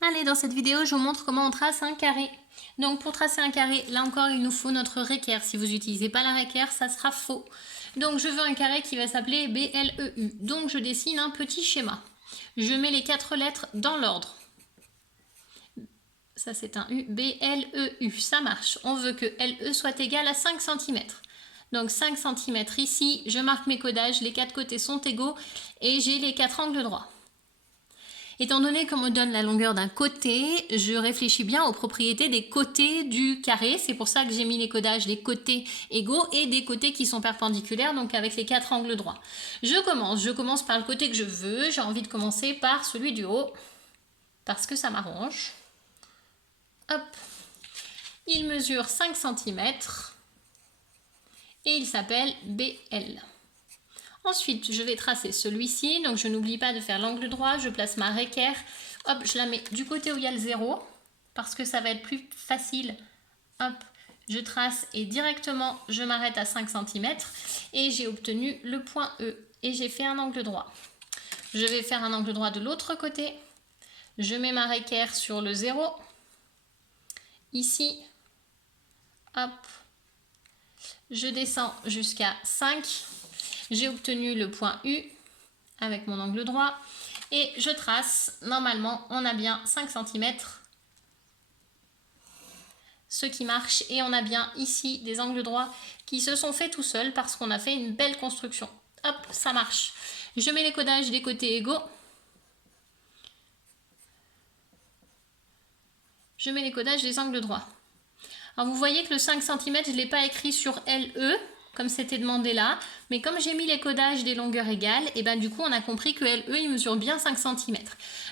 Allez, dans cette vidéo, je vous montre comment on trace un carré. Donc pour tracer un carré, là encore, il nous faut notre réquerre. Si vous n'utilisez pas la réquerre, ça sera faux. Donc je veux un carré qui va s'appeler BLEU. Donc je dessine un petit schéma. Je mets les 4 lettres dans l'ordre. Ça c'est un U, BLEU, ça marche. On veut que LE soit égal à 5 cm. Donc 5 cm ici, je marque mes codages, les 4 côtés sont égaux et j'ai les 4 angles droits. Étant donné qu'on me donne la longueur d'un côté, je réfléchis bien aux propriétés des côtés du carré. C'est pour ça que j'ai mis les codages des côtés égaux et des côtés qui sont perpendiculaires, donc avec les 4 angles droits. Je commence par le côté que je veux. J'ai envie de commencer par celui du haut, parce que ça m'arrange. Hop. Il mesure 5 cm et il s'appelle BL. Ensuite, je vais tracer celui-ci, donc je n'oublie pas de faire l'angle droit, je place ma réquerre, hop, je la mets du côté où il y a le 0, parce que ça va être plus facile. Hop, je trace et directement, je m'arrête à 5 cm et j'ai obtenu le point E et j'ai fait un angle droit. Je vais faire un angle droit de l'autre côté, je mets ma réquerre sur le 0, ici, hop, je descends jusqu'à 5. J'ai obtenu le point U avec mon angle droit et je trace. Normalement, on a bien 5 cm, ce qui marche, et on a bien ici des angles droits qui se sont faits tout seuls parce qu'on a fait une belle construction. Hop, ça marche. Je mets les codages des côtés égaux. Je mets les codages des angles droits. Alors vous voyez que le 5 cm, je ne l'ai pas écrit sur LE, comme c'était demandé là, mais comme j'ai mis les codages des longueurs égales, et ben du coup on a compris que LE il mesure bien 5 cm.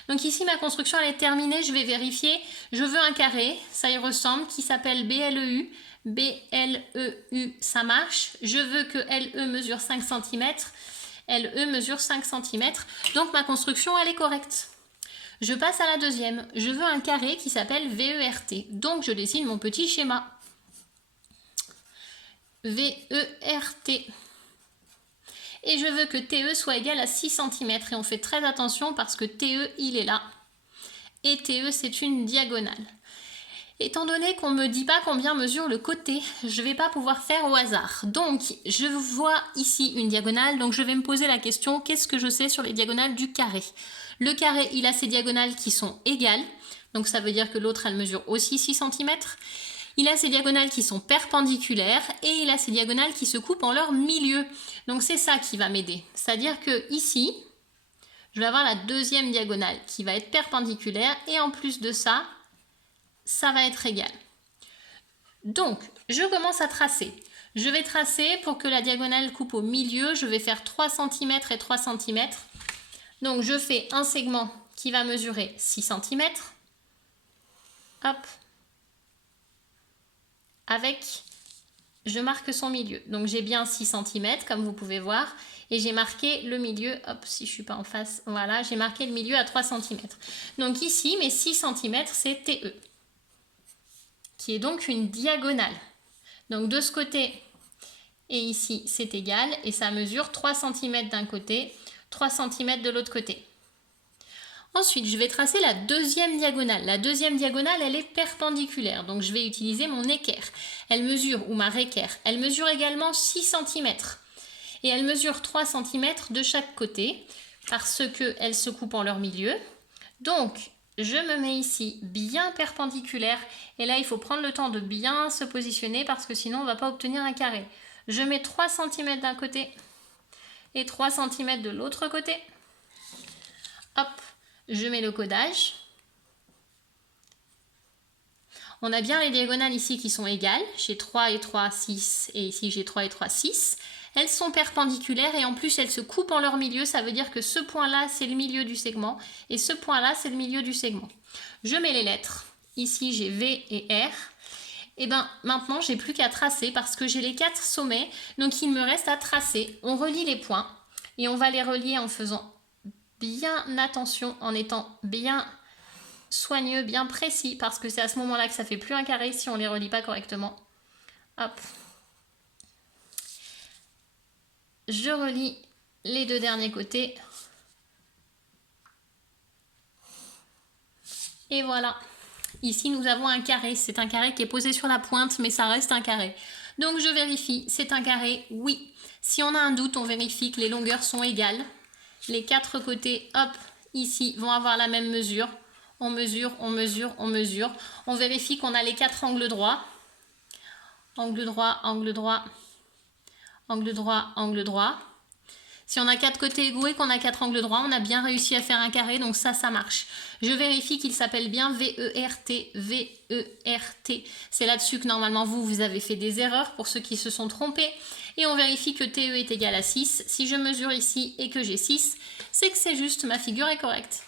Donc ici ma construction elle est terminée, je vais vérifier, je veux un carré, ça y ressemble, qui s'appelle BLEU, BLEU ça marche, je veux que LE mesure 5 cm, LE mesure 5 cm, donc ma construction elle est correcte. Je passe à la deuxième, je veux un carré qui s'appelle VERT, donc je dessine mon petit schéma. VERT. Et je veux que TE soit égal à 6 cm. Et on fait très attention parce que TE, il est là. Et TE, c'est une diagonale. Étant donné qu'on ne me dit pas combien mesure le côté, je ne vais pas pouvoir faire au hasard. Donc, je vois ici une diagonale. Donc, je vais me poser la question, qu'est-ce que je sais sur les diagonales du carré? Le carré, il a ses diagonales qui sont égales. Donc, ça veut dire que l'autre, elle mesure aussi 6 cm. Il a ses diagonales qui sont perpendiculaires et il a ses diagonales qui se coupent en leur milieu. Donc c'est ça qui va m'aider. C'est-à-dire que ici, je vais avoir la deuxième diagonale qui va être perpendiculaire et en plus de ça, ça va être égal. Donc, je commence à tracer. Je vais tracer pour que la diagonale coupe au milieu. Je vais faire 3 cm et 3 cm. Donc je fais un segment qui va mesurer 6 cm. Hop. Avec, je marque son milieu. Donc j'ai bien 6 cm comme vous pouvez voir. Et j'ai marqué le milieu, hop, si je ne suis pas en face, voilà, j'ai marqué le milieu à 3 cm. Donc ici, mes 6 cm, c'est TE, qui est donc une diagonale. Donc de ce côté et ici, c'est égal. Et ça mesure 3 cm d'un côté, 3 cm de l'autre côté. Ensuite, je vais tracer la deuxième diagonale. La deuxième diagonale, elle est perpendiculaire. Donc, je vais utiliser mon équerre. Elle mesure, ou ma réquerre, elle mesure également 6 cm. Et elle mesure 3 cm de chaque côté parce qu'elles se coupent en leur milieu. Donc, je me mets ici bien perpendiculaire. Et là, il faut prendre le temps de bien se positionner parce que sinon, on ne va pas obtenir un carré. Je mets 3 cm d'un côté et 3 cm de l'autre côté. Hop. Je mets le codage. On a bien les diagonales ici qui sont égales. J'ai 3 et 3, 6. Et ici, j'ai 3 et 3, 6. Elles sont perpendiculaires et en plus, elles se coupent en leur milieu. Ça veut dire que ce point-là, c'est le milieu du segment. Et ce point-là, c'est le milieu du segment. Je mets les lettres. Ici, j'ai V et R. Et bien, maintenant, j'ai plus qu'à tracer parce que j'ai les 4 sommets. Donc, il me reste à tracer. On relie les points. Et on va les relier en faisant bien attention, en étant bien soigneux, bien précis, parce que c'est à ce moment-là que ça fait plus un carré si on les relie pas correctement. Hop. Je relie les deux derniers côtés. Et voilà. Ici, nous avons un carré. C'est un carré qui est posé sur la pointe, mais ça reste un carré. Donc, je vérifie. C'est un carré? Oui. Si on a un doute, on vérifie que les longueurs sont égales. Les 4 côtés, hop, ici, vont avoir la même mesure. On mesure, on mesure, on mesure. On vérifie qu'on a les 4 angles droits. Angle droit, angle droit, angle droit, angle droit. Si on a 4 côtés égaux et qu'on a 4 angles droits, on a bien réussi à faire un carré, donc ça marche. Je vérifie qu'il s'appelle bien VERT, VERT. C'est là-dessus que normalement vous avez fait des erreurs pour ceux qui se sont trompés. Et on vérifie que TE est égal à 6. Si je mesure ici et que j'ai 6, c'est que c'est juste, ma figure est correcte.